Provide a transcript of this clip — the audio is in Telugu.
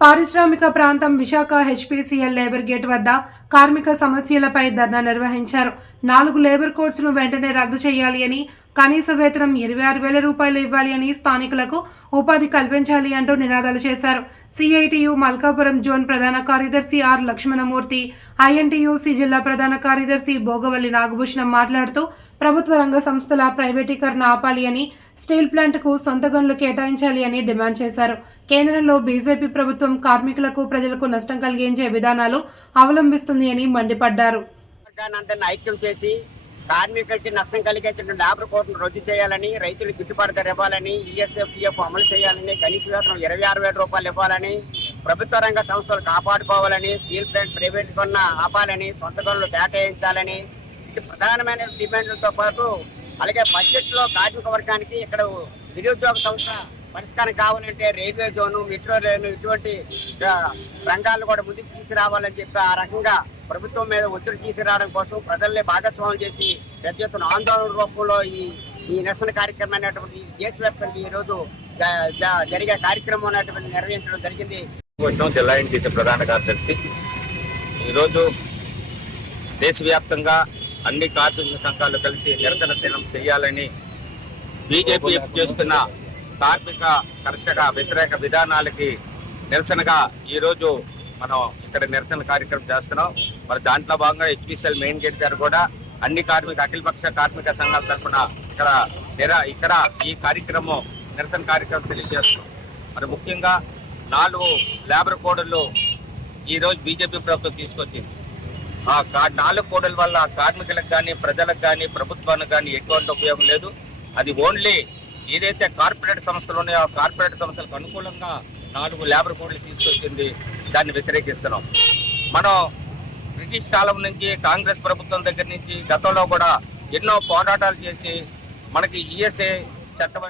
పారిశ్రామిక ప్రాంతం విశాఖ హెచ్పీసీఎల్ లేబర్ గేట్ వద్ద కార్మిక సమస్యలపై ధర్నా నిర్వహించారు. నాలుగు లేబర్ కోడ్స్ను వెంటనే రద్దు చేయాలి అని కనీస వేతనం ఇరవై ఆరు వేల రూపాయలు ఇవ్వాలి అని స్థానికులకు ఉపాధి కల్పించాలి అంటూ నినాదాలు చేశారు. సిఐటియు మల్కాపురం జోన్ ప్రధాన కార్యదర్శి ఆర్ లక్ష్మణమూర్తి ఐఎన్టీయూసీ జిల్లా ప్రధాన కార్యదర్శి భోగవల్లి నాగభూషణం మాట్లాడుతూ ప్రభుత్వ రంగ సంస్థల ప్రైవేటీకరణ ఆపాలి అని స్టీల్ ప్లాంట్కు సొంత గనులు కేటాయించాలి అని డిమాండ్ చేశారు. కేంద్రంలో బీజేపీ ప్రభుత్వం కార్మికులకు ప్రజలకు నష్టం కలిగించే విధానాలు అవలంబిస్తుంది అని మండిపడ్డారు. ఐక్యం చేసి కార్మికులకి నష్టం కలిగేటువంటి లేబర్ కోడ్ను రద్దు చేయాలని రైతులు గిట్టుబాటు ధర ఇవ్వాలని ఈఎస్ఎఫ్ఈఎఫ్ అమలు చేయాలని కనీస వేతనం ఇరవై ఆరు వేల రూపాయలు ఇవ్వాలని ప్రభుత్వ రంగ సంస్థలు కాపాడుకోవాలని స్టీల్ ప్లాంట్ ప్రైవేట్ కొన్న ఆపాలని సొంత గనులు కేటాయించాలని ప్రధానమైన డిమాండ్లతో పాటు అలాగే బడ్జెట్లో కార్మిక వర్గానికి ఇక్కడ నిరుద్యోగ సంస్థ పరిష్కారం కావాలంటే రైల్వే జోను మెట్రో రైలు ఇటువంటి రంగాలు కూడా ముందుకు తీసుకురావాలని చెప్పి ఆ రకంగా ప్రభుత్వం మీద ఒత్తిడి తీసుకురావడం కోసం ప్రజల్ని భాగస్వామ్యం చేసి పెద్ద ఎత్తున ఆందోళన రూపంలో ఈ ఈ నిరసన కార్యక్రమం అనేటువంటి దేశవ్యాప్తంగా ఈ రోజు జరిగే కార్యక్రమం అనేటువంటి నిర్వహించడం జరిగింది. వచ్చాం జిల్లా ఎన్టీసీ ప్రధాన కార్యదర్శి. ఈరోజు దేశవ్యాప్తంగా అన్ని కార్మిక సంఘాలు కలిసి నిరసన దినం చేయాలని బీజేపీ చేస్తున్న కార్మిక కర్షక వ్యతిరేక విధానాలకి నిరసనగా ఈరోజు మనం ఇక్కడ నిరసన కార్యక్రమం చేస్తున్నాం. మరి దాంట్లో భాగంగా హెచ్పిసిఎల్ మెయిన్ గేట్ దగ్గర కూడా అన్ని కార్మిక అఖిలపక్ష కార్మిక సంఘాల తరఫున ఇక్కడ ఇక్కడ ఈ కార్యక్రమం నిరసన కార్యక్రమం తెలియజేస్తున్నాం. మరి ముఖ్యంగా నాలుగు లేబర్ కోడ్లు ఈరోజు బీజేపీ ప్రభుత్వం తీసుకొచ్చింది. ఆ కా- నాలుగు కోడల వల్ల కార్మికులకు కానీ ప్రజలకు కానీ ప్రభుత్వానికి కానీ ఎటువంటి ఉపయోగం లేదు. అది ఓన్లీ ఏదైతే కార్పొరేట్ సంస్థలు ఉన్నాయో ఆ కార్పొరేట్ సంస్థలకు అనుకూలంగా నాలుగు లేబర్ కోడ్లు తీసుకొచ్చింది దాన్ని వ్యతిరేకిస్తున్నాం. మనం బ్రిటిష్ కాలం నుంచి కాంగ్రెస్ ప్రభుత్వం దగ్గర నుంచి గతంలో కూడా ఎన్నో పోరాటాలు చేసి మనకి ఈఎస్ఏ చట్టం